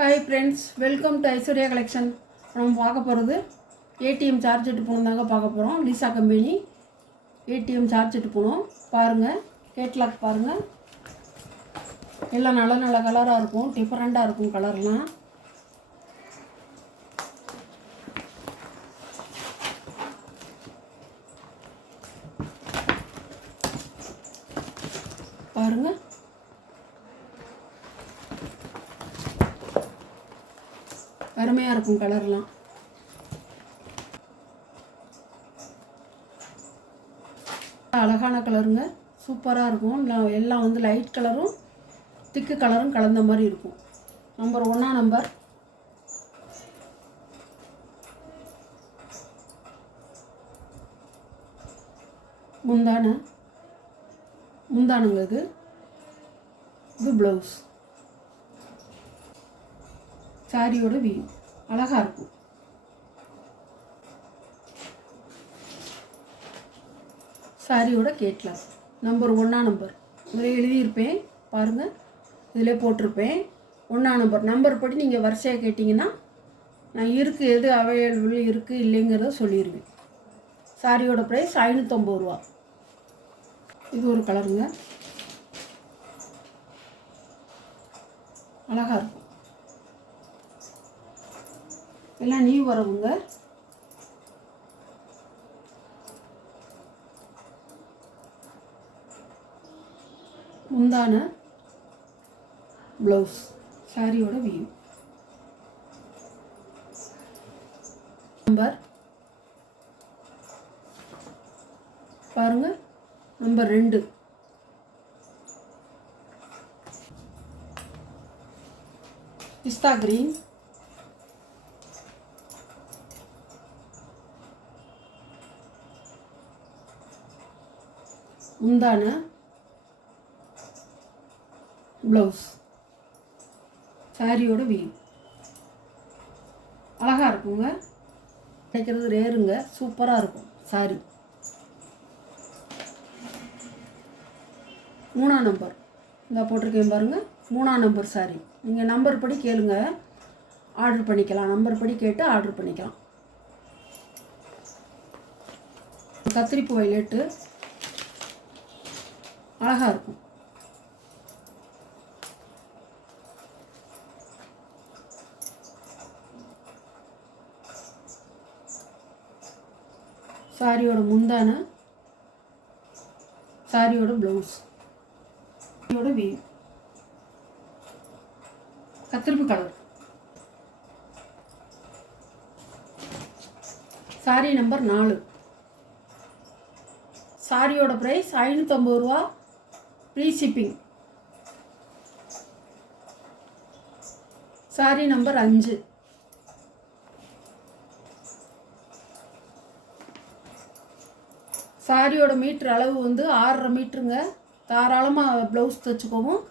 Hi friends, welcome to Aishwarya collection. நம்ம பார்க்க போகிறது ஏடிஎம் சார்ஜ் எட்டு போகணும் தாங்க பார்க்க போகிறோம். லீசா கம்பெனி ஏடிஎம் சார்ஜ் எட்டு போகணும். பாருங்கள், கேட்லாக் பாருங்கள். எல்லாம் நல்ல நல்ல கலராக இருக்கும், டிஃப்ரெண்ட்டாக இருக்கும் கலர்லாம். பாருங்கள், அருமையாக இருக்கும் கலர்லாம். அழகான கலருங்க, சூப்பராக இருக்கும். எல்லாம் வந்து லைட் கலரும் திக்கு கலரும் கலந்த மாதிரி இருக்கும். Number 1 number. முந்தானுங்க இது ப்ளவுஸ். சாரியோட வியூ அழகாக இருக்கும். சாரியோட கேட்லாக் நம்பர் 1 நம்பர். இதில் எழுதியிருப்பேன் பாருங்கள், இதில் போட்டிருப்பேன் 1 நம்பர். நம்பர் படி நீங்கள் வரிசையாக கேட்டிங்கன்னா நான் இருக்குது எது அவைலபிள் இருக்குது இல்லைங்கிறத சொல்லிடுவேன். சாரியோட ப்ரைஸ் 550 ரூபா. இது ஒரு கலருங்க, அழகாக இருக்கும். எல்லாம் நியூ வரவுங்க. முந்தான ப்ளவுஸ், சாரியோட வியூ. நம்பர் பாருங்க, நம்பர் 2. பிஸ்தா கிரீன். முந்தான ப்ளவுஸ், சாரியோட வியூ அழகாக இருக்குங்க. கிடைக்கிறது ரேருங்க, சூப்பராக இருக்கும் சாரி. 3 நம்பர் இந்த போட்டிருக்கேன் பாருங்கள், 3 நம்பர் சாரி. நீங்கள் நம்பர் படி கேளுங்க, ஆர்டர் பண்ணிக்கலாம். நம்பர் படி கேட்டு ஆர்டர் பண்ணிக்கலாம். கத்திரிப்பு வயலட்டு அழகாக இருக்கும். சாரியோட முந்தான, சாரியோட ப்ளவுஸ், சாரியோட வியூ. கத்திரிப்பு கலர். Sorry number 4. சாரியோட ப்ரைஸ் 550 ரூபா, ஃப்ரீ ஷிப்பிங். Sorry number 5. சாரியோட மீட்ரு அளவு வந்து 6.5 மீட்டருங்க. தாராளமாக ப்ளவுஸ் தைச்சிக்கவும்,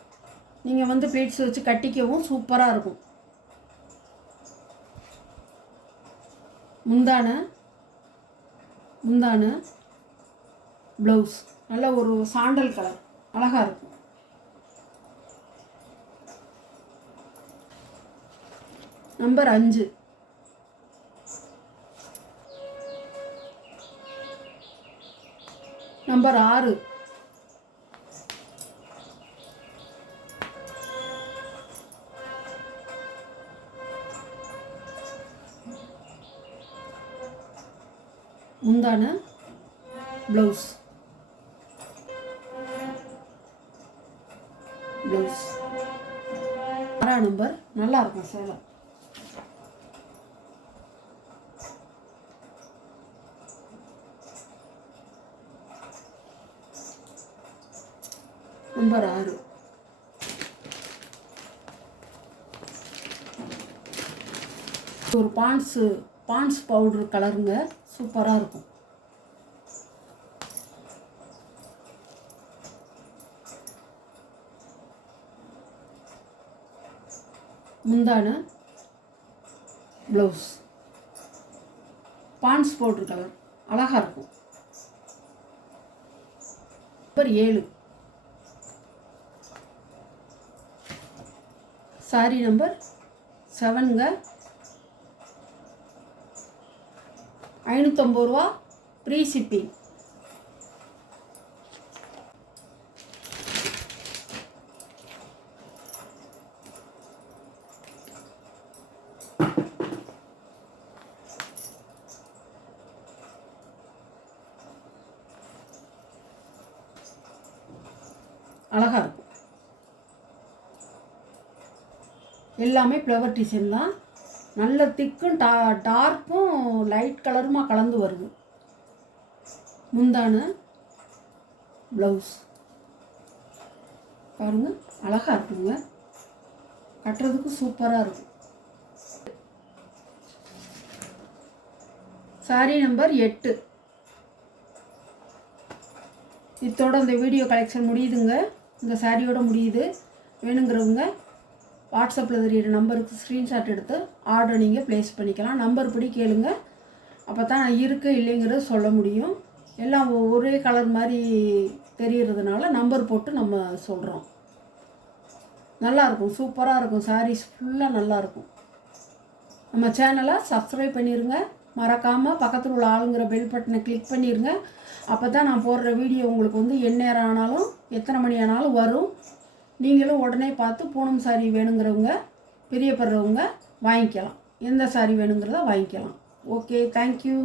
நீங்கள் வந்து ப்ளீட்ஸ் வச்சு கட்டிக்கவும் சூப்பராக இருக்கும். முந்தான ப்ளவுஸ் நல்ல ஒரு சாண்டல் கலர், அழகாக இருக்கும். நம்பர் 5. நம்பர் 6. முந்தான ப்ளவுஸ், ப்ளவுஸ். 6 நம்பர் நல்லா இருக்கும் சேலை. நம்பர் 6. ஒரு பான்ஸ் பவுடர் கலருங்க, சூப்பராக இருக்கும். முந்தான ப்ளவுஸ், பான்ஸ் பவுடர் கலர் அழகாக இருக்கும். நம்பர் 7. சாரி நம்பர் 7ங்க 550 ரூபா ஃப்ரீ ஷிப்பிங். அழகாக இருக்கும். எல்லாமே ஃப்ளவர் டிசைன் தான். நல்ல திக்கும் டார்க்கும் லைட் கலருமா கலந்து வருது. முந்தான ப்ளவுஸ் பாருங்கள், அழகாக இருக்குங்க. கட்டுறதுக்கு சூப்பராக இருக்கும். Sorry number 8. இதோட இந்த வீடியோ கலெக்ஷன் முடியுதுங்க. இந்த சாரியோட முடியுது. வேணுங்கிறவங்க வாட்ஸ்அப்பில் தெரியிற நம்பருக்கு ஸ்க்ரீன்ஷாட் எடுத்து ஆர்டர் நீங்கள் ப்ளேஸ் பண்ணிக்கலாம். நம்பர் படி கேளுங்க, அப்போ தான் நான் இருக்கு இல்லைங்கிறத சொல்ல முடியும். எல்லாம் ஒரே கலர் மாதிரி தெரிகிறதுனால நம்பர் போட்டு நம்ம சொல்கிறோம். நல்லாயிருக்கும், சூப்பராக இருக்கும். சாரீஸ் ஃபுல்லாக நல்லாயிருக்கும். நம்ம சேனலை சப்ஸ்கிரைப் பண்ணிடுங்க. மறக்காமல் பக்கத்தில் உள்ள ஆளுங்கிற பெல் பட்டனை கிளிக் பண்ணிடுங்க. அப்போ தான் நான் போடுற வீடியோ உங்களுக்கு வந்து எந்நேரம் ஆனாலும் எத்தனை மணி ஆனாலும் வரும். நீங்களும் உடனே பார்த்து பூனம் சாரி வேணுங்கிறவங்க பிரியப்படுறவங்க வாங்கிக்கலாம். எந்த சாரி வேணுங்கிறத வாங்கிக்கலாம். Okay, thank you.